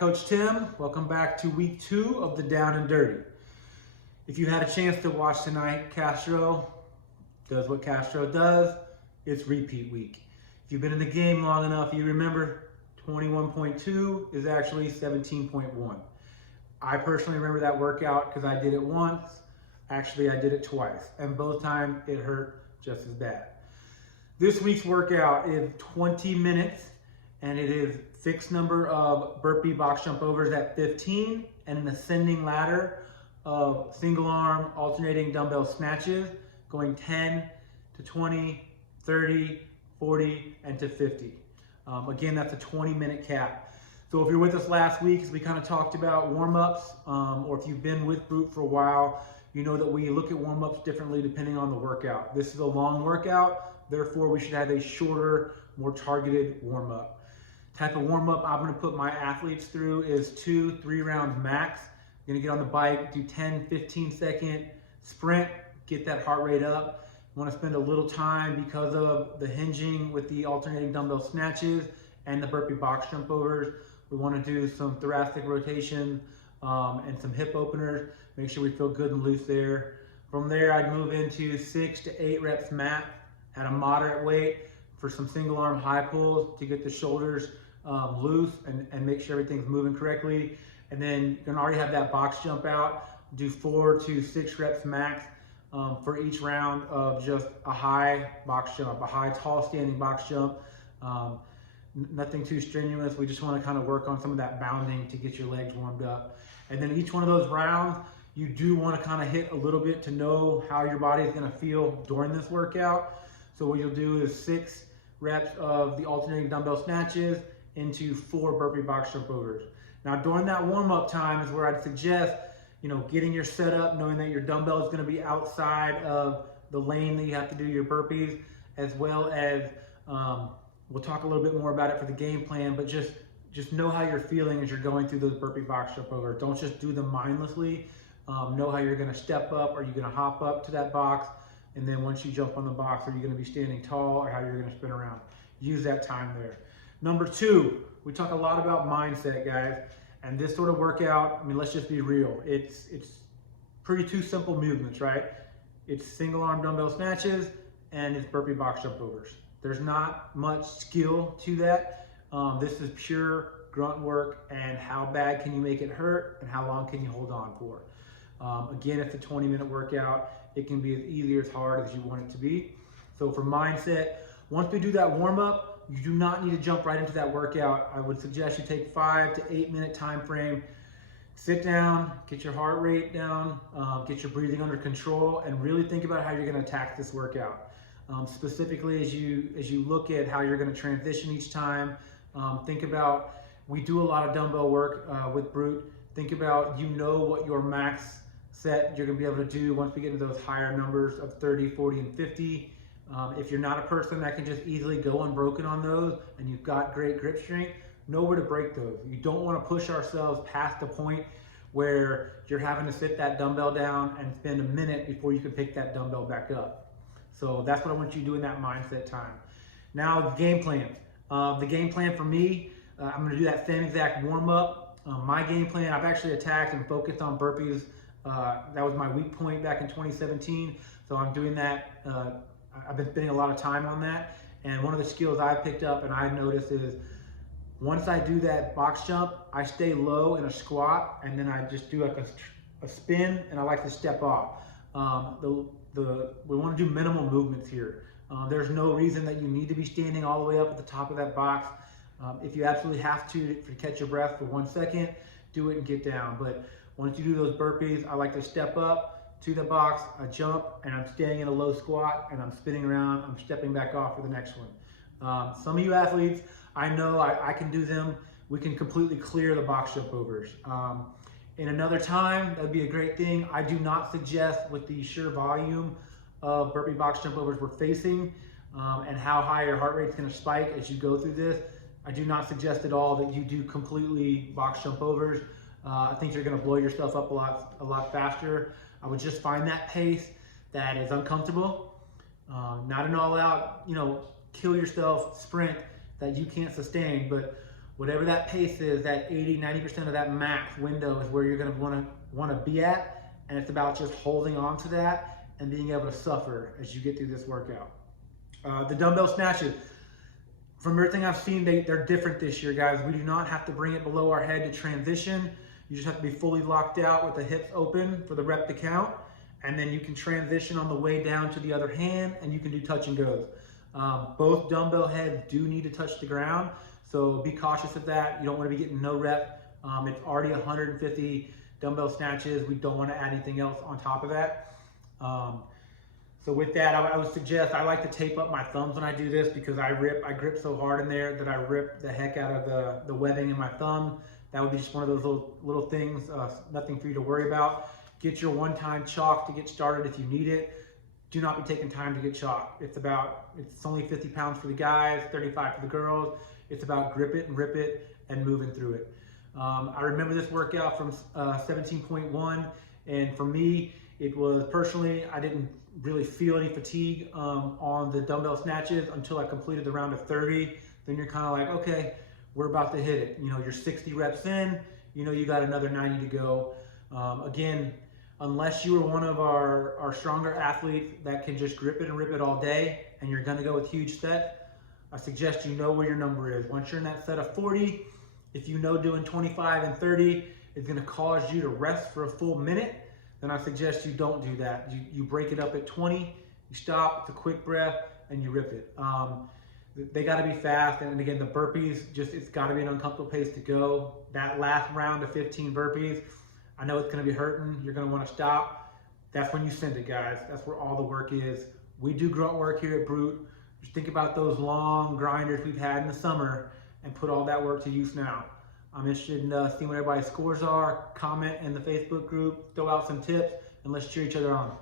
Coach Tim. Welcome back to week 2 of the Down and Dirty. If you had a chance to watch tonight, Castro does what Castro does. It's repeat week. If you've been in the game long enough, you remember 21.2 is actually 17.1. I personally remember that workout because I did it once. Actually, I did it twice, and both times it hurt just as bad. This week's workout is 20 minutes, and it is fixed number of burpee box jump overs at 15 and an ascending ladder of single arm alternating dumbbell snatches going 10 to 20, 30, 40, and to 50. Again, that's a 20-minute cap. So if you're with us last week, as we kind of talked about warm-ups, or if you've been with Brute for a while, you know that we look at warm-ups differently depending on the workout. This is a long workout, therefore we should have a shorter, more targeted warm-up. Type of warm-up I'm going to put my athletes through is 2-3 rounds max. I'm going to get on the bike, do 10-15 second sprint, get that heart rate up. I want to spend a little time because of the hinging with the alternating dumbbell snatches and the burpee box jump overs. We want to do some thoracic rotation and some hip openers. Make sure we feel good and loose there. From there, I'd move into 6 to 8 reps max at a moderate weight for some single arm high pulls to get the shoulders loose and make sure everything's moving correctly. And then you're gonna already have that box jump out. Do 4 to 6 reps max for each round of just a high box jump, a high tall standing box jump. Nothing too strenuous. We just want to kind of work on some of that bounding to get your legs warmed up. And then each one of those rounds, you do want to kind of hit a little bit to know how your body is going to feel during this workout. So what you'll do is 6 reps of the alternating dumbbell snatches into 4 burpee box jump overs. Now during that warm-up time is where I'd suggest, getting your setup, knowing that your dumbbell is going to be outside of the lane that you have to do your burpees, as well as we'll talk a little bit more about it for the game plan, but just know how you're feeling as you're going through those burpee box jump overs. Don't just do them mindlessly. Know how you're going to step up. Are you going to hop up to that box? And then once you jump on the box, are you going to be standing tall, or how you're going to spin around? Use that time there. Number 2, we talk a lot about mindset, guys. And this sort of workout, let's just be real. It's pretty 2 simple movements, right? It's single arm dumbbell snatches and it's burpee box jump overs. There's not much skill to that. This is pure grunt work, and how bad can you make it hurt and how long can you hold on for. Again, it's a 20-minute workout. It can be as easy or as hard as you want it to be. So for mindset, once we do that warm-up, you do not need to jump right into that workout. I would suggest you take 5 to 8 minute time frame. Sit down, get your heart rate down, get your breathing under control, and really think about how you're going to attack this workout. Specifically, as you look at how you're going to transition each time, think about, we do a lot of dumbbell work with Brute. Think about, what your max set you're going to be able to do once we get into those higher numbers of 30, 40, and 50. If you're not a person that can just easily go unbroken on those and you've got great grip strength, know where to break those. You don't want to push ourselves past the point where you're having to sit that dumbbell down and spend a minute before you can pick that dumbbell back up. So that's what I want you to do in that mindset time. Now, the game plan. The game plan for me, I'm going to do that same exact warm-up. My game plan, I've actually attacked and focused on burpees. That was my weak point back in 2017. So I'm doing that. I've been spending a lot of time on that. And one of the skills I've picked up and I've noticed is once I do that box jump, I stay low in a squat, and then I just do like a spin, and I like to step off. We want to do minimal movements here. There's no reason that you need to be standing all the way up at the top of that box. If you absolutely have to catch your breath for 1 second, do it and get down. But once you do those burpees, I like to step up to the box, I jump, and I'm staying in a low squat, and I'm spinning around, I'm stepping back off for the next one. Some of you athletes, I know I can do them. We can completely clear the box jump overs. In another time, that'd be a great thing. I do not suggest, with the sheer volume of burpee box jump overs we're facing, and how high your heart rate's gonna spike as you go through this, I do not suggest at all that you do completely box jump overs. I think you're gonna blow yourself up a lot faster. I would just find that pace that is uncomfortable, not an all out, kill yourself sprint that you can't sustain, but Whatever that pace is, that 80-90% of that max window is where you're going to want to be at, and it's about just holding on to that and being able to suffer as you get through this workout. The dumbbell snatches, from everything I've seen, they're different this year, guys. We do not have to bring it below our head to transition. You just have to be fully locked out with the hips open for the rep to count, and then you can transition on the way down to the other hand, and you can do touch and goes. Both dumbbell heads do need to touch the ground, so be cautious of that. You don't want to be getting no rep. It's already 150 dumbbell snatches. We don't want to add anything else on top of that. So with that, I would suggest, I like to tape up my thumbs when I do this because I grip so hard in there that I rip the heck out of the webbing in my thumb. That would be just one of those little things, nothing for you to worry about. Get your one-time chalk to get started if you need it. Do not be taking time to get chalk. It's only 50 pounds for the guys, 35 for the girls. It's about grip it and rip it and moving through it. I remember this workout from 17.1, and for me, it was personally, I didn't really feel any fatigue on the dumbbell snatches until I completed the round of 30. Then you're kind of like, okay, we're about to hit it. You know, you're 60 reps in, you know you got another 90 to go. Again, unless you are one of our stronger athletes that can just grip it and rip it all day, and you're gonna go with huge sets, I suggest you know where your number is. Once you're in that set of 40, if you know doing 25 and 30 is gonna cause you to rest for a full minute, then I suggest you don't do that. You break it up at 20, you stop, it's a quick breath, and you rip it. They gotta be fast, and again, the burpees, it's gotta be an uncomfortable pace to go. That last round of 15 burpees, I know it's gonna be hurting, you're gonna wanna stop. That's when you send it, guys. That's where all the work is. We do grunt work here at Brute. Just think about those long grinders we've had in the summer and put all that work to use now. I'm interested in seeing what everybody's scores are. Comment in the Facebook group, throw out some tips, and let's cheer each other on.